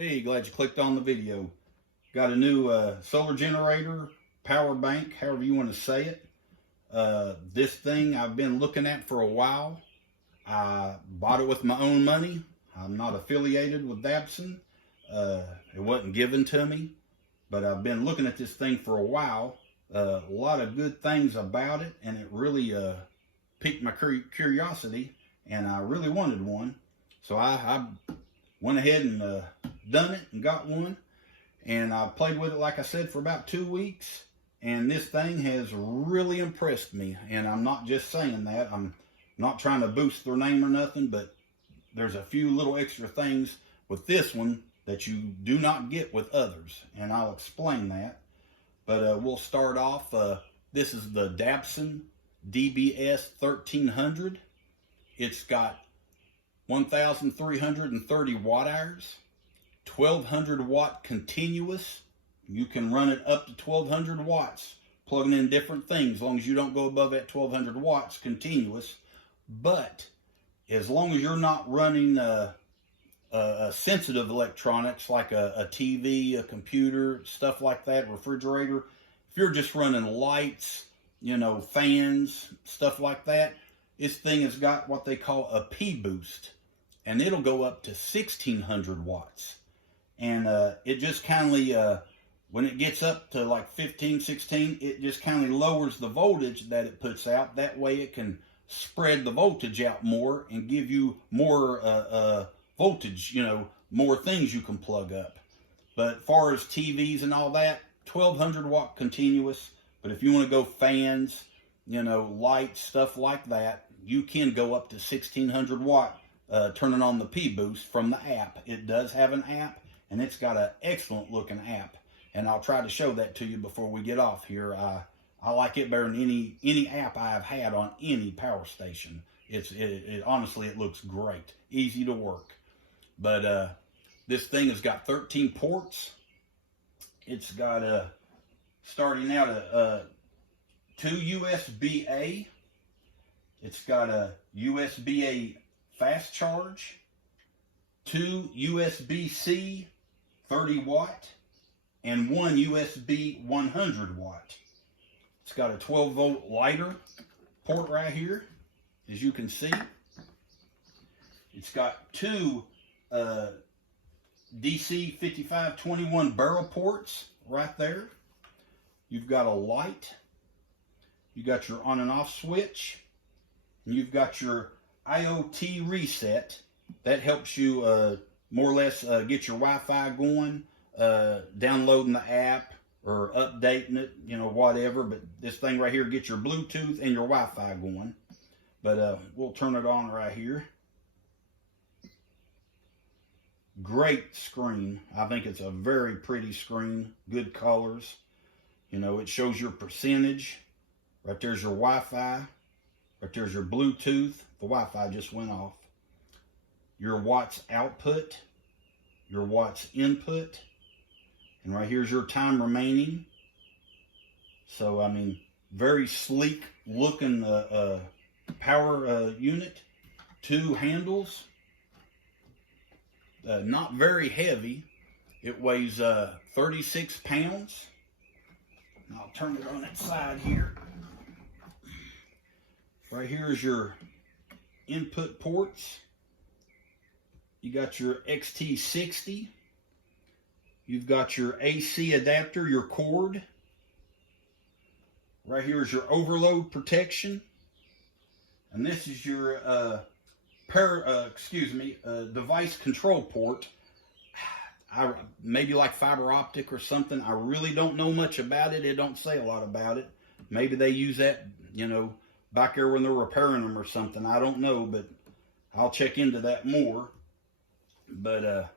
Hey, glad you clicked on the video. Got a new solar generator, power bank, however you want to say it. This thing I've been looking at for a while. I bought it with my own money. I'm not affiliated with Dabbsson. It wasn't given to me, but I've been looking at this thing for a while. A lot of good things about it, and it really piqued my curiosity, and I really wanted one. So I went ahead and done it and got one, and I played with it, like I said, for about 2 weeks, and this thing has really impressed me. And I'm not just saying that. I'm not trying to boost their name or nothing, but there's a few little extra things with this one that you do not get with others, and I'll explain that. But we'll start off. This is the Dabbsson DBS1300. It's got 1,330 watt hours, 1,200 watt continuous. You can run it up to 1,200 watts, plugging in different things, as long as you don't go above that 1,200 watts continuous. But as long as you're not running sensitive electronics like a TV, a computer, stuff like that, refrigerator, if you're just running lights, fans, stuff like that, this thing has got what they call a P-boost, and it'll go up to 1,600 watts. And it just kindly, when it gets up to like 15, 16, it just kindly lowers the voltage that it puts out. That way it can spread the voltage out more and give you more voltage, more things you can plug up. But as far as TVs and all that, 1,200 watt continuous. But if you want to go fans, lights, stuff like that, you can go up to 1,600 watt, turning on the P-boost from the app. It does have an app, and it's got an excellent looking app. And I'll try to show that to you before we get off here. I like it better than any app I have had on any power station. Honestly, it looks great, easy to work. But this thing has got 13 ports. It's got starting out a 2 USB-A. It's got a USB-A fast charge, 2 USB-C 30 watt, and 1 USB 100 watt. It's got a 12 volt lighter port right here, as you can see. It's got 2 DC 5521 barrel ports right there. You've got a light. You got your on and off switch. And you've got your IoT reset. That helps you more or less get your Wi-Fi going, downloading the app or updating it, whatever. But this thing right here gets your Bluetooth and your Wi-Fi going. But we'll turn it on right here. Great screen. I think it's a very pretty screen. Good colors. It shows your percentage. Right there's your Wi-Fi. Right there's your Bluetooth. The Wi-Fi just went off. Your watts output. Your watts input. And right here's your time remaining. So, very sleek looking power unit. 2 handles. Not very heavy. It weighs 36 pounds. I'll turn it on its side here. Right here is your input ports. You got your XT60. You've got your AC adapter, your cord. Right here is your overload protection. And this is your device control port. Maybe like fiber optic or something. I really don't know much about it. It don't say a lot about it. Maybe they use that, back there when they're repairing them or something. I don't know, but I'll check into that more. But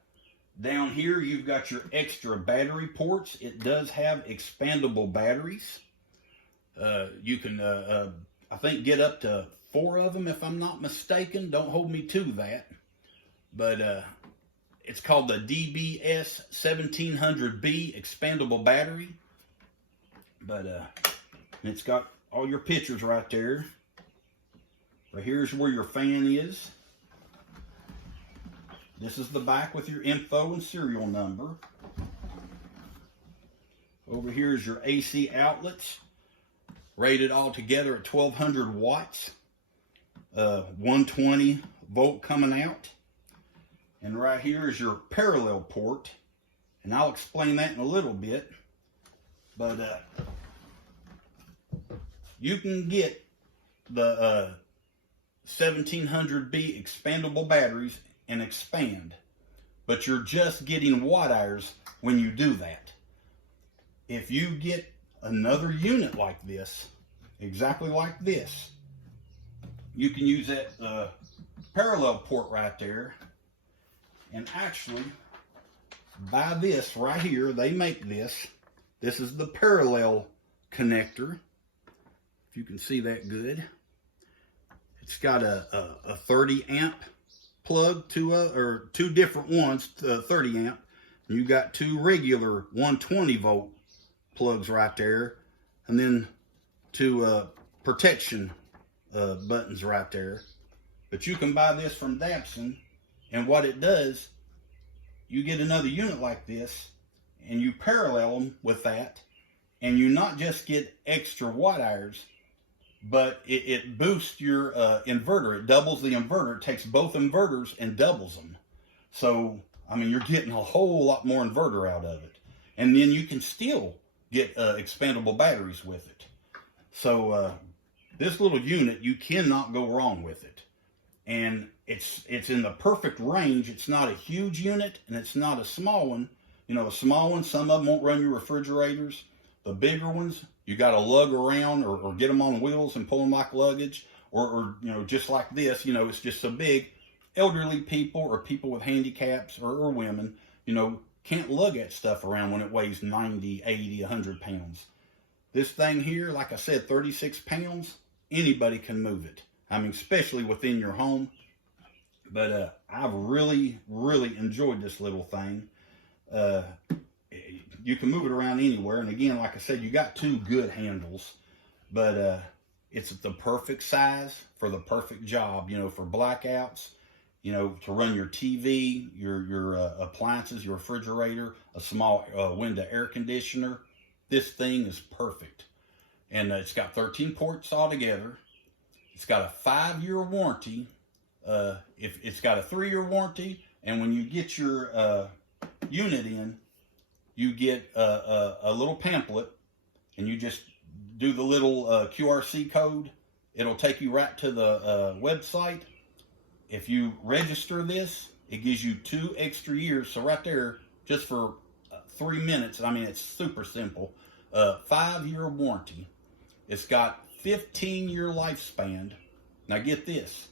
down here, you've got your extra battery ports. It does have expandable batteries. You can, I think, get up to 4 of them, if I'm not mistaken. Don't hold me to that. But it's called the DBS1300B expandable battery. But it's got all your pictures right there. Right here's where your fan is. This is the back with your info and serial number. Over here is your AC outlets, rated all together at 1200 watts, 120 volt coming out. And right here is your parallel port, and I'll explain that in a little bit. But you can get the 1700B expandable batteries and expand, but you're just getting watt hours when you do that. If you get another unit like this, exactly like this, you can use that parallel port right there, and actually buy this right here. They make this. This is the parallel connector, if you can see that good. It's got a 30 amp plug, or two different ones, 30 amp. You got two regular 120 volt plugs right there, and then two protection buttons right there. But you can buy this from Dabbsson, and what it does, you get another unit like this, and you parallel them with that, and you not just get extra watt hours, but it boosts your inverter. It doubles the inverter. It takes both inverters and doubles them. So, I mean, you're getting a whole lot more inverter out of it. And then you can still get expandable batteries with it. So, this little unit, you cannot go wrong with it. And it's in the perfect range. It's not a huge unit, and it's not a small one. You know, a small one, some of them won't run your refrigerators. The bigger ones, you got to lug around or get them on wheels and pull them like luggage, or you know, just like this, you know, it's just so big. Elderly people or people with handicaps or women, you know, can't lug that stuff around when it weighs 90, 80, 100 pounds. This thing here, like I said, 36 pounds, anybody can move it. I mean, especially within your home. But I've really, really enjoyed this little thing. You can move it around anywhere. And again, like I said, you got two good handles. But it's the perfect size for the perfect job, you know, for blackouts, you know, to run your TV, your appliances, your refrigerator, a small window air conditioner. This thing is perfect. And it's got 13 ports altogether. It's got a 5-year warranty. If it's got a 3-year warranty, and when you get your unit in, you get a little pamphlet, and you just do the little QRC code. It'll take you right to the website. If you register this, it gives you 2 extra years. So right there, just for 3 minutes, I mean, it's super simple. 5-year warranty. It's got 15-year lifespan. Now get this,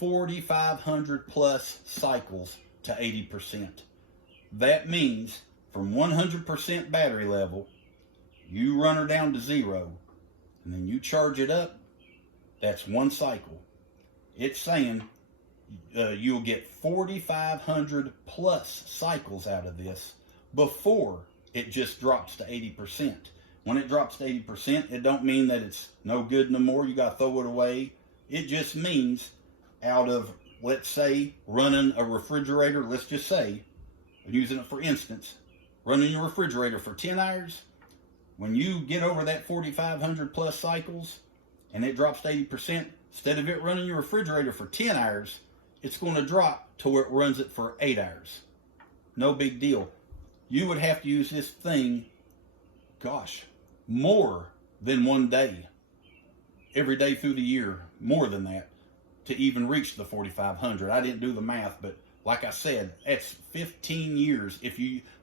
4,500 plus cycles to 80%. That means from 100% battery level, you run her down to 0, and then you charge it up. That's 1 cycle. It's saying you'll get 4,500 plus cycles out of this before it just drops to 80%. When it drops to 80%, it don't mean that it's no good no more. You got to throw it away. It just means out of, let's say, running a refrigerator, let's just say, using it for instance, running your refrigerator for 10 hours, when you get over that 4,500 plus cycles and it drops to 80%, instead of it running your refrigerator for 10 hours, it's going to drop to where it runs it for 8 hours. No big deal. You would have to use this thing, gosh, more than 1 day. Every day through the year, more than that, to even reach the 4,500. I didn't do the math, but like I said, that's 15 years.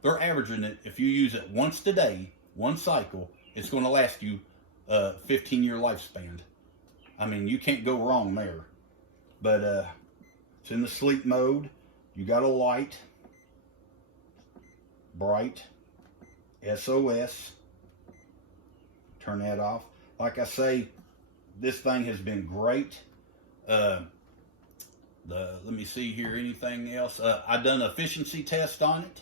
They're averaging it, if you use it once a day, 1 cycle, it's going to last you 15-year lifespan. I mean, you can't go wrong there. But it's in the sleep mode. You got a light, bright, SOS. Turn that off. Like I say, this thing has been great. Let me see here, anything else? I done an efficiency test on it,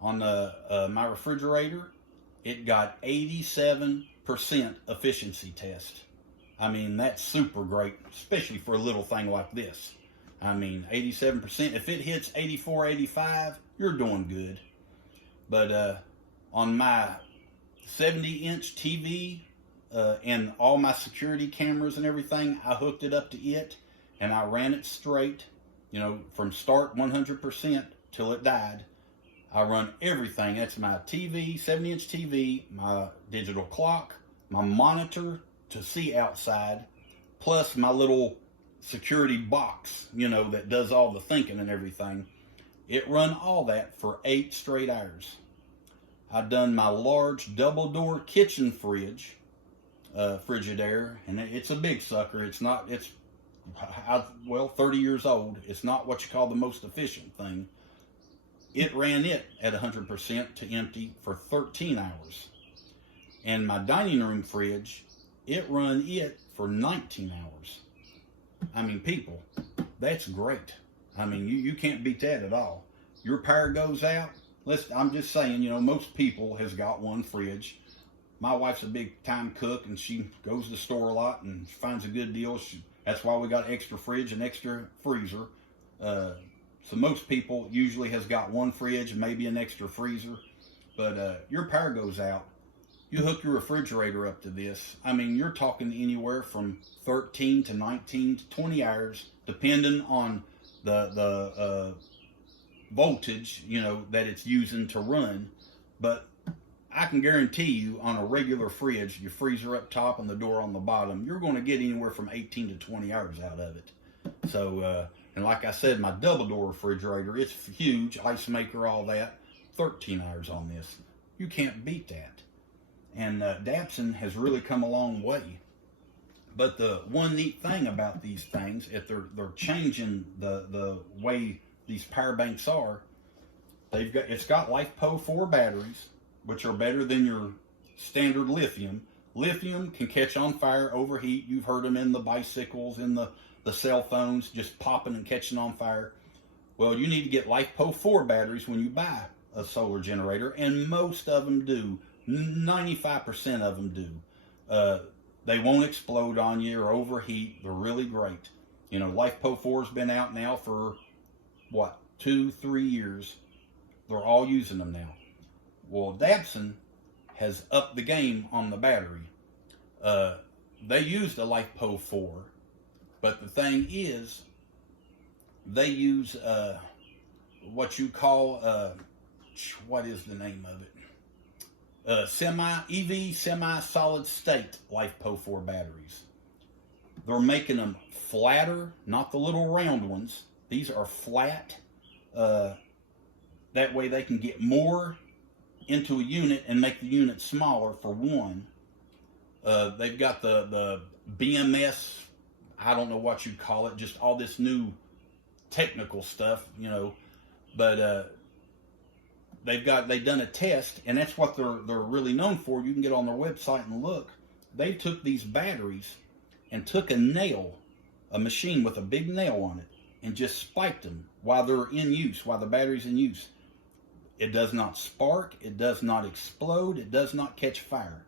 on my refrigerator. It got 87% efficiency test. I mean, that's super great, especially for a little thing like this. I mean, 87%. If it hits 84, 85, you're doing good. But on my 70-inch TV and all my security cameras and everything, I hooked it up to it, and I ran it straight, you know, from start 100% till it died. I run everything. That's my TV, 70-inch TV, my digital clock, my monitor to see outside, plus my little security box, you know, that does all the thinking and everything. It run all that for 8 straight hours. I've done my large double-door kitchen fridge, Frigidaire, and it's a big sucker. It's not, it's, well, 30 years old. It's not what you call the most efficient thing. It ran it at 100% to empty for 13 hours. And my dining room fridge, it run it for 19 hours. I mean, people, that's great. I mean, you can't beat that at all. Your power goes out. I'm just saying, you know, most people has got one fridge. My wife's a big time cook, and she goes to the store a lot and finds a good deal. That's why we got extra fridge and extra freezer. So most people usually has got one fridge and maybe an extra freezer. But your power goes out. You hook your refrigerator up to this. I mean, you're talking anywhere from 13 to 19 to 20 hours, depending on the voltage, you know, that it's using to run. But I can guarantee you, on a regular fridge, your freezer up top and the door on the bottom, you're going to get anywhere from 18 to 20 hours out of it. So, and like I said, my double door refrigerator, it's huge, ice maker, all that, 13 hours on this. You can't beat that. And Dabbsson has really come a long way. But the one neat thing about these things, if they're changing the way these power banks are, it's got LiFePO 4 batteries, which are better than your standard lithium. Lithium can catch on fire, overheat. You've heard them in the bicycles, in the cell phones, just popping and catching on fire. Well, you need to get LiFePO 4 batteries when you buy a solar generator, and most of them do. 95% of them do. They won't explode on you or overheat. They're really great. You know, LiFePO 4's been out now for, what, 2-3 years. They're all using them now. Well, Dabbsson has upped the game on the battery. They used a LiFePO 4, but the thing is, they use what you call, what is the name of it? Semi-solid state LiFePO 4 batteries. They're making them flatter, not the little round ones. These are flat. That way they can get more into a unit and make the unit smaller, for one. They've got the BMS, I don't know what you'd call it, just all this new technical stuff, you know. But they've done a test, and that's what they're really known for. You can get on their website and look. They took these batteries and took a machine with a big nail on it, and just spiked them while they're in use, while the battery's in use. It does not spark, it does not explode, it does not catch fire.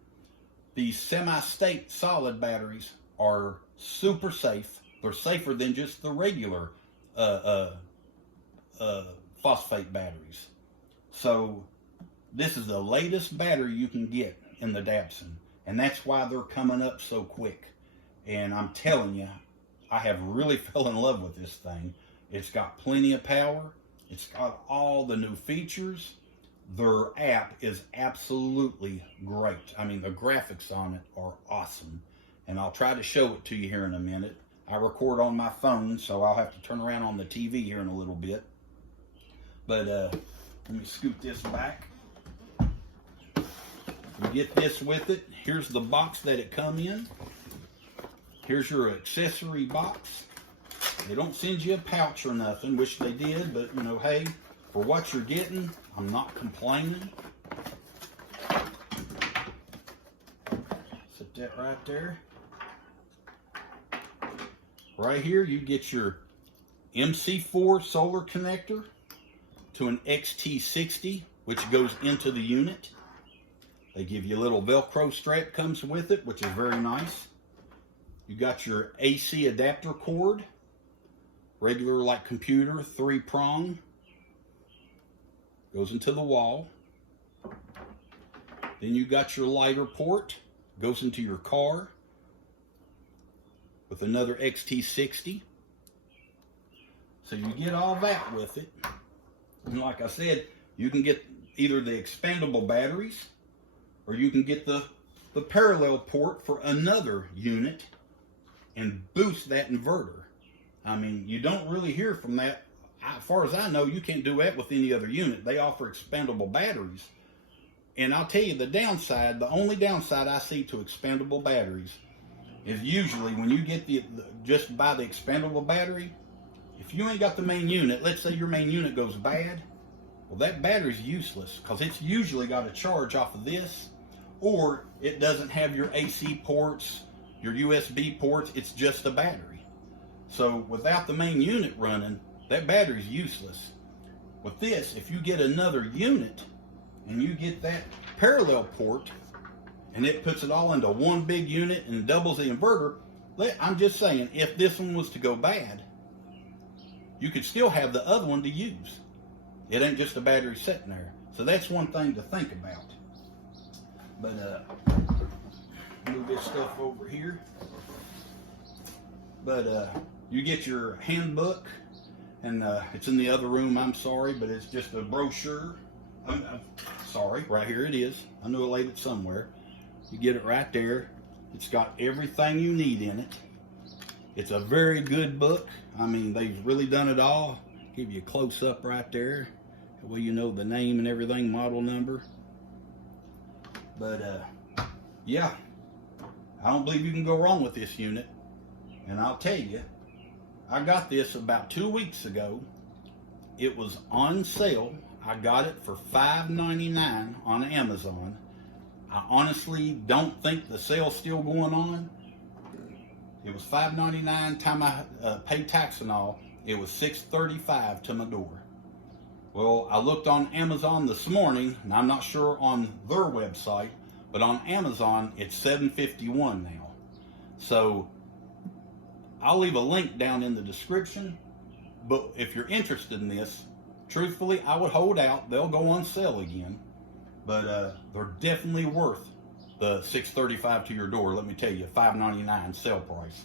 These semi-state solid batteries are super safe. They're safer than just the regular phosphate batteries. So this is the latest battery you can get in the Dabbsson, and that's why they're coming up so quick. And I'm telling you, I have really fell in love with this thing. It's got plenty of power. It's got all the new features. Their app is absolutely great. I mean, the graphics on it are awesome. And I'll try to show it to you here in a minute. I record on my phone, so I'll have to turn around on the TV here in a little bit. But let me scoot this back. You get this with it. Here's the box that it come in. Here's your accessory box. They don't send you a pouch or nothing. Wish they did, but you know, hey, for what you're getting, I'm not complaining. Set that right there. Right here, you get your MC4 solar connector to an XT60, which goes into the unit. They give you a little Velcro strap comes with it, which is very nice. You got your AC adapter cord. regular like computer, 3-prong, goes into the wall. Then you got your lighter port, goes into your car with another XT60. So you get all that with it. And like I said, you can get either the expandable batteries, or you can get the parallel port for another unit and boost that inverter. I mean, you don't really hear from that. As far as I know, you can't do that with any other unit. They offer expandable batteries. And I'll tell you the downside, the only downside I see to expandable batteries is usually when you get just buy the expandable battery, if you ain't got the main unit, let's say your main unit goes bad, well, that battery's useless because it's usually got a charge off of this, or it doesn't have your AC ports, your USB ports, it's just a battery. So without the main unit running, that battery's useless. With this, if you get another unit and you get that parallel port and it puts it all into one big unit and doubles the inverter, I'm just saying, if this one was to go bad, you could still have the other one to use. It ain't just a battery sitting there. So that's one thing to think about. But move this stuff over here. But you get your handbook, and it's in the other room, I'm sorry, but it's just a brochure. I'm sorry, right here it is. I knew I laid it somewhere. You get it right there. It's got everything you need in it. It's a very good book. I mean, they've really done it all. Give you a close-up right there. That way you know the name and everything, model number. But, yeah, I don't believe you can go wrong with this unit. And I'll tell you, I got this about 2 weeks ago. It was on sale. I got it for $5.99 on Amazon. I honestly don't think the sale's still going on. It was $5.99. Time I paid tax and all, it was $6.35 to my door. Well, I looked on Amazon this morning, and I'm not sure on their website, but on Amazon, it's $7.51 now. So I'll leave a link down in the description, but if you're interested in this, truthfully, I would hold out. They'll go on sale again, but they're definitely worth the $6.35 to your door. Let me tell you, $5.99 sale price.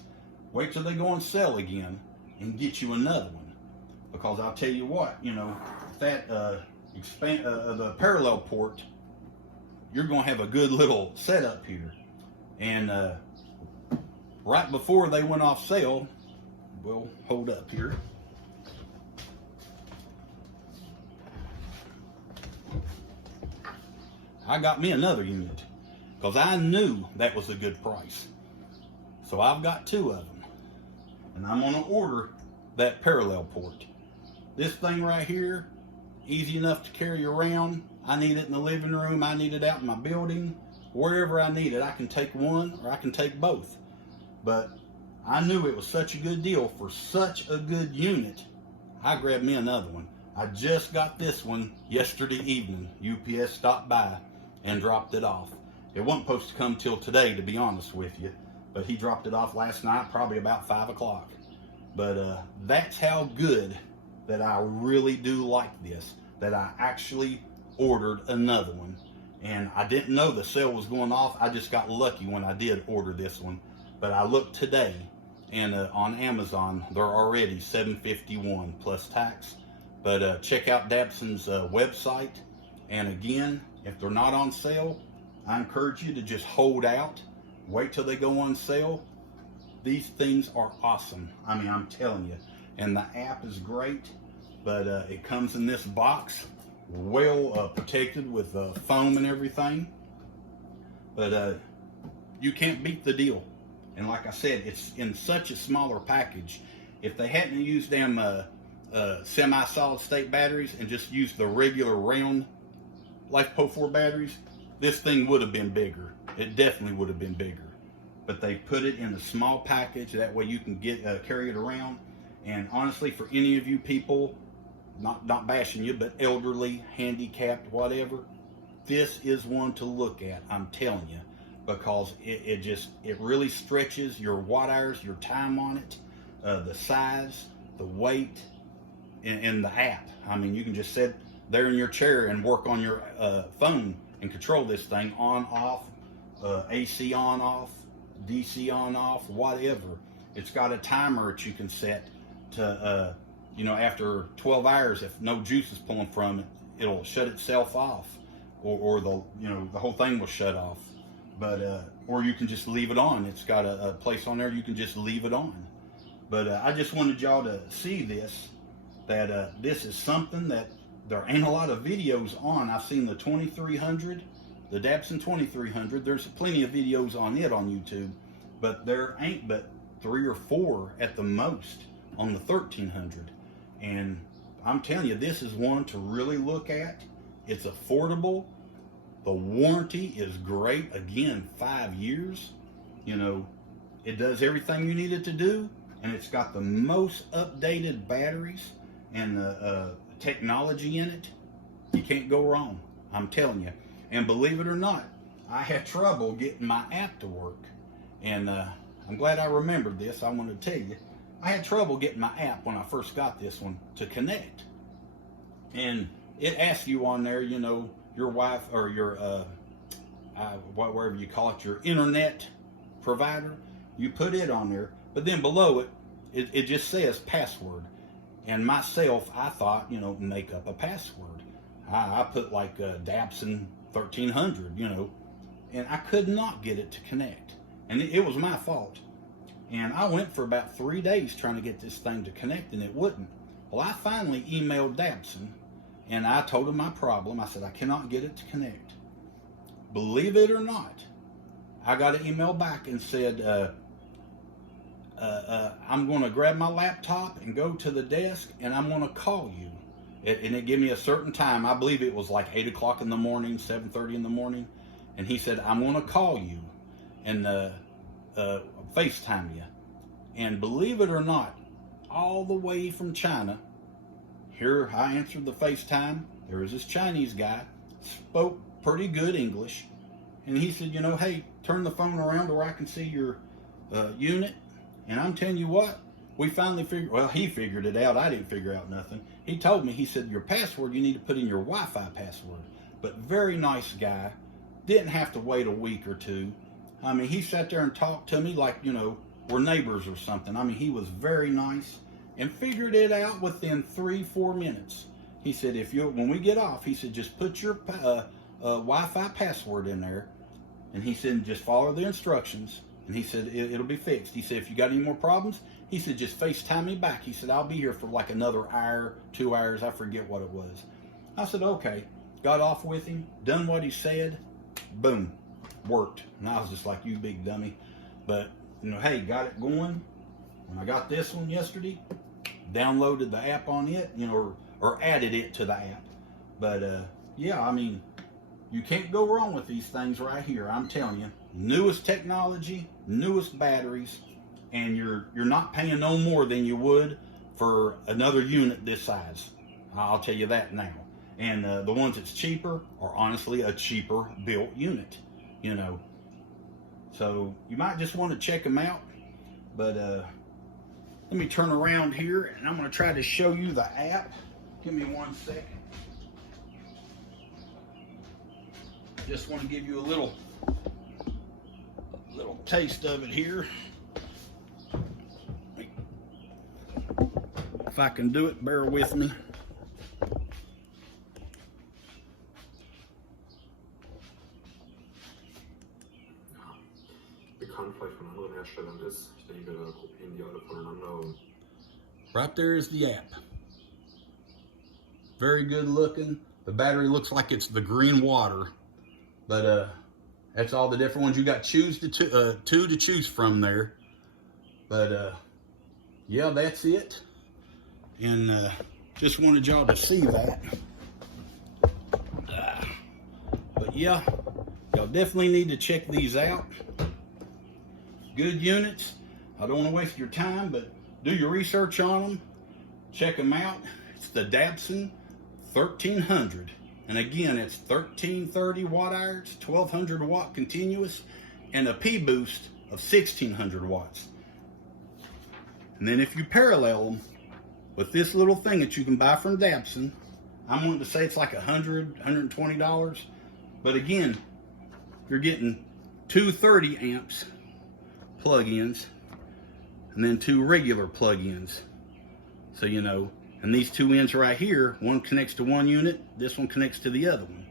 Wait till they go on sale again and get you another one, because I'll tell you what, you know, that the parallel port, you're going to have a good little setup here. And right before they went off sale, we'll hold up here. I got me another unit because I knew that was a good price. So I've got 2 of them, and I'm going to order that parallel port. This thing right here, easy enough to carry around. I need it in the living room. I need it out in my building. Wherever I need it, I can take one or I can take both. But I knew it was such a good deal for such a good unit. I grabbed me another one. I just got this one yesterday evening. UPS stopped by and dropped it off. It wasn't supposed to come till today, to be honest with you, but he dropped it off last night, probably about 5 o'clock. But that's how good that I really do like this, that I actually ordered another one. And I didn't know the sale was going off. I just got lucky when I did order this one. But I looked today, and on Amazon, they're already $7.51 plus tax. But check out Dabbsson's website. And again, if they're not on sale, I encourage you to just hold out. Wait till they go on sale. These things are awesome. I mean, I'm telling you. And the app is great, but it comes in this box, well protected with foam and everything. But you can't beat the deal. And like I said, it's in such a smaller package. If they hadn't used them semi-solid state batteries and just used the regular round LiFePO4 batteries, this thing would have been bigger. It definitely would have been bigger. But they put it in a small package, that way you can get carry it around. And honestly, for any of you people, not bashing you, but elderly, handicapped, whatever, this is one to look at, I'm telling you, because it really stretches your watt hours, your time on it, the size, the weight, and the app. I mean, you can just sit there in your chair and work on your phone and control this thing on, off, AC on, off, DC on, off, whatever. It's got a timer that you can set to, you know, after 12 hours, if no juice is pulling from it, it'll shut itself off, or the, you know, the whole thing will shut off. But, or you can just leave it on. It's got a place on there you can just leave it on. But I just wanted y'all to see this, that this is something that there ain't a lot of videos on. I've seen the 2300, the Dabbsson 2300. There's plenty of videos on it on YouTube, but there ain't but 3 or 4 at the most on the 1300. And I'm telling you, this is one to really look at. It's affordable. The warranty is great. Again, 5 years. You know, it does everything you need it to do, and it's got the most updated batteries and technology in it. You can't go wrong, I'm telling you. And believe it or not, I had trouble getting my app to work. And I'm glad I remembered this. I want to tell you, I had trouble getting my app when I first got this one to connect. And it asks you on there, you know, your wife or your whatever you call it, your internet provider. You put it on there, but then below it, it just says password. And myself, I thought, you know, make up a password. I put like Dabbsson 1300, you know, and I could not get it to connect. And it was my fault. And I went for about 3 days trying to get this thing to connect, and it wouldn't. Well, I finally emailed Dabbsson, and I told him my problem. I said, I cannot get it to connect. Believe it or not, I got an email back and said, I'm going to grab my laptop and go to the desk, and I'm going to call you. And it gave me a certain time. I believe it was like 8 o'clock in the morning, 7:30 in the morning. And he said, I'm going to call you and FaceTime you. And believe it or not, all the way from China, here I answered the FaceTime. There was this Chinese guy, spoke pretty good English. And he said, you know, hey, turn the phone around where I can see your unit. And I'm telling you what, we finally figured, well, he figured it out. I didn't figure out nothing. He told me, he said, your password, you need to put in your Wi-Fi password. But very nice guy. Didn't have to wait a week or two. I mean, he sat there and talked to me like, you know, we're neighbors or something. I mean, he was very nice and figured it out within 3-4 minutes. He said, when we get off, he said, just put your Wi-Fi password in there. And he said, just follow the instructions. And he said, it'll be fixed. He said, if you got any more problems, he said, just FaceTime me back. He said, I'll be here for like another hour, 2 hours. I forget what it was. I said, okay. Got off with him, done what he said, boom, worked. And I was just like, you big dummy. But, you know, hey, got it going. When I got this one yesterday, downloaded the app on it, you know, or added it to the app. But, yeah, I mean, you can't go wrong with these things right here. I'm telling you, newest technology, newest batteries, and you're not paying no more than you would for another unit this size. I'll tell you that now. And the ones that's cheaper are honestly a cheaper built unit, you know. So you might just want to check them out. But let me turn around here and I'm going to try to show you the app. Give me 1 second. Just want to give you a little taste of it here. If I can do it, bear with me. Bekannt vielleicht von anderen Herstellern ist. Ich denke, da kopieren die alle voneinander. Right there is the app. Very good looking. The battery looks like it's the green water. But that's all the different ones. You got two to choose from there. But yeah, that's it. And just wanted y'all to see that. But yeah, y'all definitely need to check these out. Good units. I don't want to waste your time, but do your research on them. Check them out. It's the Dabbsson 1300. And again, it's 1330 watt hours, 1200 watt continuous, and a P boost of 1600 watts. And then if you parallel them, with this little thing that you can buy from Dabbsson. I'm wanting to say it's like $100, $120. But again, you're getting two 30 amps plug-ins and then two regular plug-ins. So, you know, and these two ends right here, one connects to one unit, this one connects to the other one.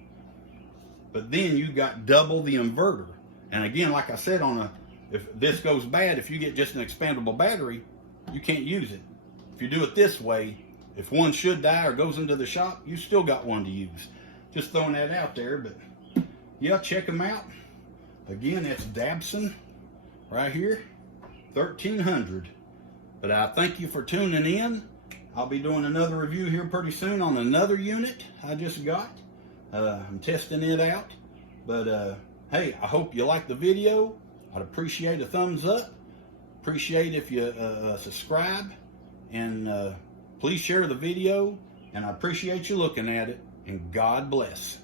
But then you got double the inverter. And again, like I said, if this goes bad, if you get just an expandable battery, you can't use it. If you do it this way, if one should die or goes into the shop, you still got one to use. Just throwing that out there, but yeah, check them out. Again, that's Dabbsson right here, 1300. But I thank you for tuning in. I'll be doing another review here pretty soon on another unit I just got. I'm testing it out. But hey, I hope you like the video. I'd appreciate a thumbs up. Appreciate if you subscribe. And please share the video. And I appreciate you looking at it. And God bless.